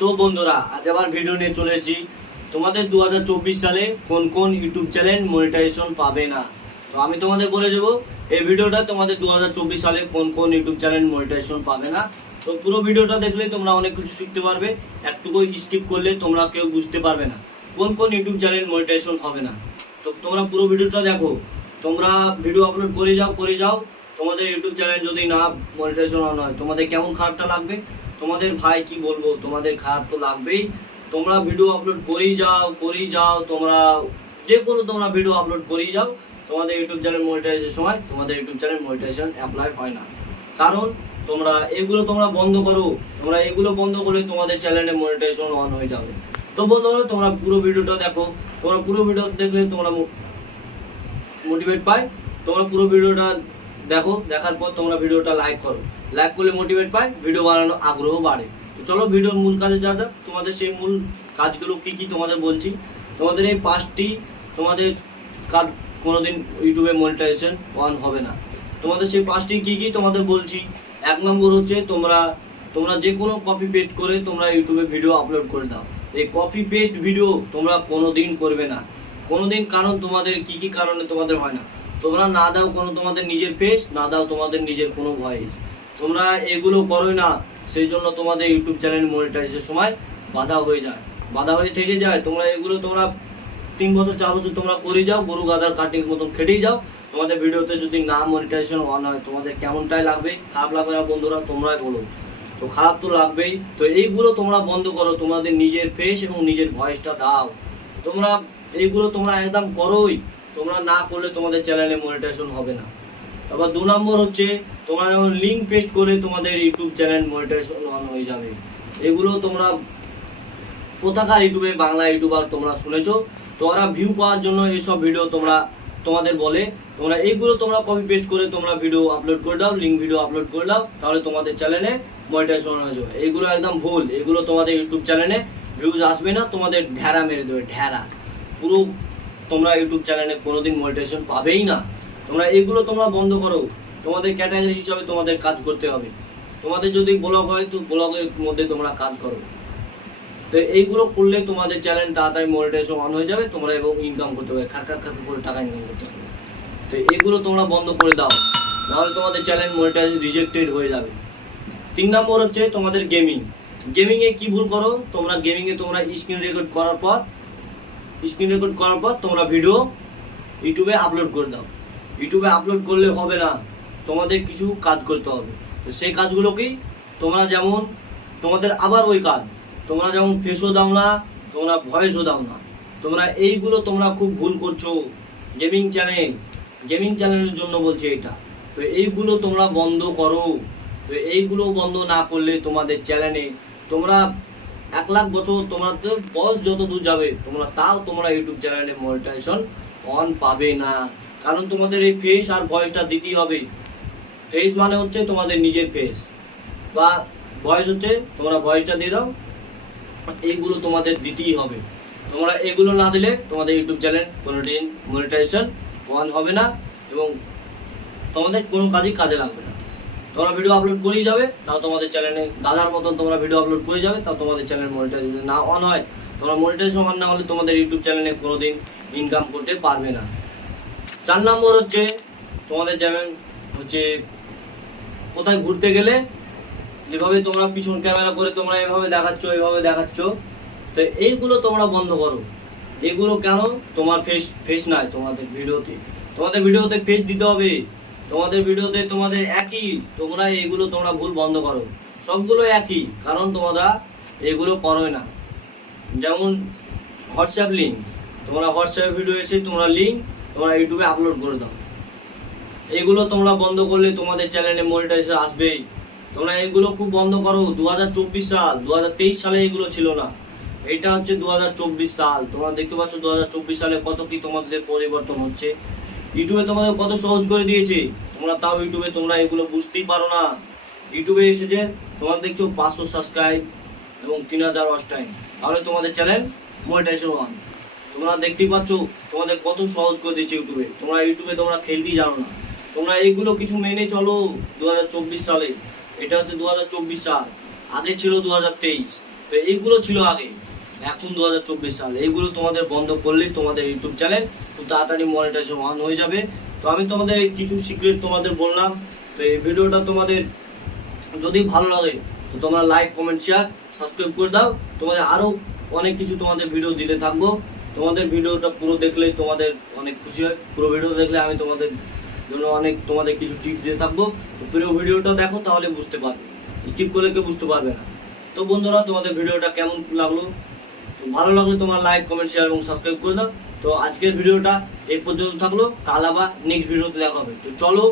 তো বন্ধুরা আজ আবার ভিডিও নিয়ে চলে এসেছি তোমাদের 2024 সালে কোন কোন ইউটিউব চ্যানেল মনিটাইজেশন পাবে না। তো আমি তোমাদের বলে দেবো এই ভিডিওটা তোমাদের 2024 সালে কোন কোন ইউটিউব চ্যানেল মনিটাইজেশন পাবে না। তো পুরো ভিডিওটা দেখলে তোমরা অনেক কিছু শিখতে পারবে, একটুকু স্কিপ করলে তোমরা কেউ বুঝতে পারবে না কোন কোন ইউটিউব চ্যানেল মনিটাইজেশন হবে না। তো তোমরা পুরো ভিডিওটা দেখো, তোমরা ভিডিও আপলোড করে যাও তোমাদের ইউটিউব চ্যানেল যদি না মনিটাইজেশন অন হয় তোমাদের কেমন খারাপটা লাগবে। তোমাদের ভাই কি বলবো, তোমাদের খারাপ তো লাগবেই। তোমরা ভিডিও আপলোড করেই যাও তোমরা যে কোনো তোমরা ভিডিও আপলোড করেই যাও, তোমাদের ইউটিউব চ্যানেল মনিটাইজেশনের সময় তোমাদের ইউটিউব চ্যানেল মনিটাইজেশন অ্যাপ্লাই হয় না। কারণ তোমরা এগুলো বন্ধ করো, তোমরা এগুলো বন্ধ করলে তোমাদের চ্যানেলে মনিটাইজেশন অন হয়ে যাবে। তো বন্ধুরা তোমরা পুরো ভিডিওটা দেখো, তোমরা পুরো ভিডিও দেখলে তোমরা মোটিভেট পায়। তোমরা পুরো ভিডিওটা দেখো, দেখার পর তোমরা ভিডিওটা লাইক করো, লাইক করলে মোটিভেট পায়, ভিডিও বানানোর আগ্রহ বাড়ে। তো চলো ভিডিওর মূল কাজে যা যাক। তোমাদের সেই মূল কাজগুলো কি কি তোমাদের বলছি। তোমাদের এই 5টি তোমাদের কাজ কোনোদিন ইউটিউবে মনিটাইজেশন অন হবে না। তোমাদের সেই 5টি কি কি তোমাদের বলছি। 1 নম্বর হচ্ছে তোমরা যে কোনো কপি পেস্ট করে তোমরা ইউটিউবে ভিডিও আপলোড করে দাও। এই কপি পেস্ট ভিডিও তোমরা কোনোদিন করবে না, কোনোদিন। কারণ তোমাদের কি কি কারণে তোমাদের হয় না, তোমরা না দাও কোনো তোমাদের নিজের ফেস, না দাও তোমাদের নিজের কোনো ভয়েস, তোমরা এগুলো করোই না। সেই জন্য তোমাদের ইউটিউব চ্যানেল মনিটাইজেশনের সময় বাধা হয়ে থেকে যায়। তোমরা 3 বছর 4 বছর তোমরা করে যাও, গরু গাধার কাটিং মতন খেটেই যাও। তোমাদের ভিডিওতে যদি না মনিটাইজেশন অন হয় তোমাদের কেমনটাই লাগবে? খারাপ লাগবে না বন্ধুরা? তোমরাই বলো। তো খারাপ তো লাগবেই। তো এইগুলো তোমরা বন্ধ করো, তোমাদের নিজের ফেস এবং নিজের ভয়েসটা দাও। তোমরা এইগুলো তোমরা একদম করোই। তোমরা না করলে তোমাদের চ্যানেলে মনিটাইজেশন হবে না। তারপর 2 নম্বর হচ্ছে তোমরা যখন লিঙ্ক পেস্ট করে তোমাদের ইউটিউব চ্যানেল মনিটাইজেশন অন হয়ে যাবে। এগুলো তোমরা কোথাকার ইউটিউবে বাংলা ইউটিউবার তোমরা শুনেছো, তোমরা ভিউ পাওয়ার জন্য এইসব ভিডিও তোমাদের বলে। তোমরা এইগুলো তোমরা কপি পেস্ট করে তোমরা ভিডিও আপলোড করে দাও, লিঙ্ক ভিডিও আপলোড করে দাও, তাহলে তোমাদের চ্যানেলে মনিটাইজেশন হয়ে যাবে। এইগুলো একদম ভুল। এগুলো তোমাদের ইউটিউব চ্যানেলে ভিউজ আসবে না, তোমাদের ঢেরা মেরে দেবে, ঢেরা পুরো। তোমরা ইউটিউব চ্যানেলে কোনোদিন মনিটাইজেশন পাবেই না। তোমরা এগুলো তোমরা বন্ধ করো। তোমাদের ক্যাটাগরি হিসাবে তোমাদের কাজ করতে হবে। তোমাদের যদি ব্লগ হয় তো ব্লগের মধ্যে তোমরা কাজ করো। তো এইগুলো করলে তোমাদের চ্যানেল তাড়াতাড়ি মনিটাইজেশন অন হয়ে যাবে, তোমরা এবং ইনকাম করতে পারবে, খার করে টাকা ইনকাম করতে পারবে। তো এগুলো তোমরা বন্ধ করে দাও, নাহলে তোমাদের চ্যানেল মনিটাইজ রিজেক্টেড হয়ে যাবে। 3 নম্বর হচ্ছে তোমাদের গেমিংয়ে কি ভুল করো। তোমরা গেমিংয়ে তোমরা স্ক্রিন রেকর্ড করার পর তোমরা ভিডিও ইউটিউবে আপলোড করে দাও। ইউটিউবে আপলোড করলে হবে না, তোমাদের কিছু কাজ করতে হবে। তো সেই কাজগুলো কি, তোমরা যেমন তোমাদের আবার ওই কাজ, তোমরা যেমন ফেসও দাও না, তোমরা ভয়েসও দাও না। তোমরা এইগুলো তোমরা খুব ভুল করছো। গেমিং চ্যানেলের জন্য বলছি এটা। তো এইগুলো তোমরা বন্ধ করো। তো এইগুলো বন্ধ না করলে তোমাদের চ্যানেলে তোমরা 1 লাখ বছর তোমরা তো বয়স যত দূর যাবে তোমরা ইউটিউব চ্যানেলে মনিটাইজেশন অন পাবে না। কারণ তোমাদের এই ফেস আর ভয়েসটা দিতেই হবে। ফেস মানে হচ্ছে তোমাদের নিজের ফেস, বা ভয়েস হচ্ছে তোমরা ভয়েসটা দিয়ে দাও। এইগুলো তোমাদের দিতেই হবে। তোমরা এগুলো না দিলে তোমাদের ইউটিউব চ্যানেল কোনোদিন মনিটাইজেশন অন হবে না এবং তোমাদের কোনো কাজে লাগবে না। তোমরা ভিডিও আপলোড করেই যাবে, তাও তোমাদের চ্যানেলে গাধার মতন তোমরা ভিডিও আপলোড করে যাবে, তাও তোমাদের চ্যানেল মনিটাইজেশন না অন হয়। তোমরা মনিটাইজেশন অন না হলে তোমাদের ইউটিউব চ্যানেলে কোনোদিন ইনকাম করতে পারবে না। 4 নম্বর হচ্ছে তোমাদের যেমন হচ্ছে কোথায় ঘুরতে গেলে যেভাবে তোমরা পিছন ক্যামেরা করে তোমরা এভাবে দেখাচ্ছ। তো এইগুলো তোমরা বন্ধ করো। এগুলো কেন? তোমার ফেস নাই তোমাদের ভিডিওতে ফেস দিতে হবে। তোমাদের ভিডিওতে তোমাদের একই, তোমরা এইগুলো তোমরা ভুল বন্ধ করো। সবগুলো একই, কারণ তোমরা এগুলো করোই না। যেমন হোয়াটসঅ্যাপ লিঙ্ক, তোমরা হোয়াটসঅ্যাপ ভিডিও এসে তোমরা লিঙ্ক তোমরা ইউটিউবে আপলোড করে দাও। এগুলো তোমরা বন্ধ করলে তোমাদের চ্যানেলে মনিটাইজেশন আসবেই। তোমরা এগুলো খুব বন্ধ করো। 2024 সাল, 2023 সালে এগুলো ছিল না। এটা হচ্ছে 2024 সাল। তোমরা দেখতে পাচ্ছ 2024 সালে কত কি তোমাদের পরিবর্তন হচ্ছে। ইউটিউবে তোমাদের কত সহজ করে দিয়েছে, তোমরা তাও ইউটিউবে তোমরা এগুলো বুঝতেই পারো না। ইউটিউবে এসে যে তোমরা দেখছো 500 সাবস্ক্রাইব এবং 3000 ওয়াচ টাইম, তাহলে তোমাদের চ্যানেল মনিটাইজেশন অন। তোমরা দেখতেই পাচ্ছ তোমাদের কত সহজ করে দিয়েছে ইউটিউবে। তোমরা ইউটিউবে তোমরা খেলতেই জানো না। তোমরা এইগুলো কিছু মেনে চলো। 2024 সালে, এটা হচ্ছে 2024 সাল, আগে ছিল 2023। তো এইগুলো ছিল আগে, এখন 2024 সাল, এইগুলো তোমাদের বন্ধ করলেই তোমাদের ইউটিউব চ্যানেল খুব তাড়াতাড়ি মনিটাইজেশন অন হয়ে যাবে। তো আমি তোমাদের এই কিছু সিক্রেট তোমাদের বললাম। তো এই ভিডিওটা তোমাদের যদি ভালো লাগে তো তোমরা লাইক কমেন্ট শেয়ার সাবস্ক্রাইব করে দাও। তোমাদের আরও অনেক কিছু তোমাদের ভিডিও দিতে থাকবো। তোমাদের ভিডিওটা পুরো দেখলেই তোমাদের অনেক খুশি হয়। পুরো ভিডিও দেখলে আমি তোমাদের জন্য অনেক তোমাদের কিছু টিপস দিয়ে থাকবো। তো পুরো ভিডিওটা দেখো, তাহলে বুঝতে পারবে, স্কিপ করলে কেউ বুঝতে পারবে না। তো বন্ধুরা, তোমাদের ভিডিওটা কেমন লাগলো? ভালো লাগলে তোমার লাইক কমেন্ট শেয়ার এবং সাবস্ক্রাইব করে দাও। তো আজকের ভিডিওটা এই পর্যন্ত থাকলো, কাল আবার নেক্সট ভিডিওতে দেখা হবে। তো চলো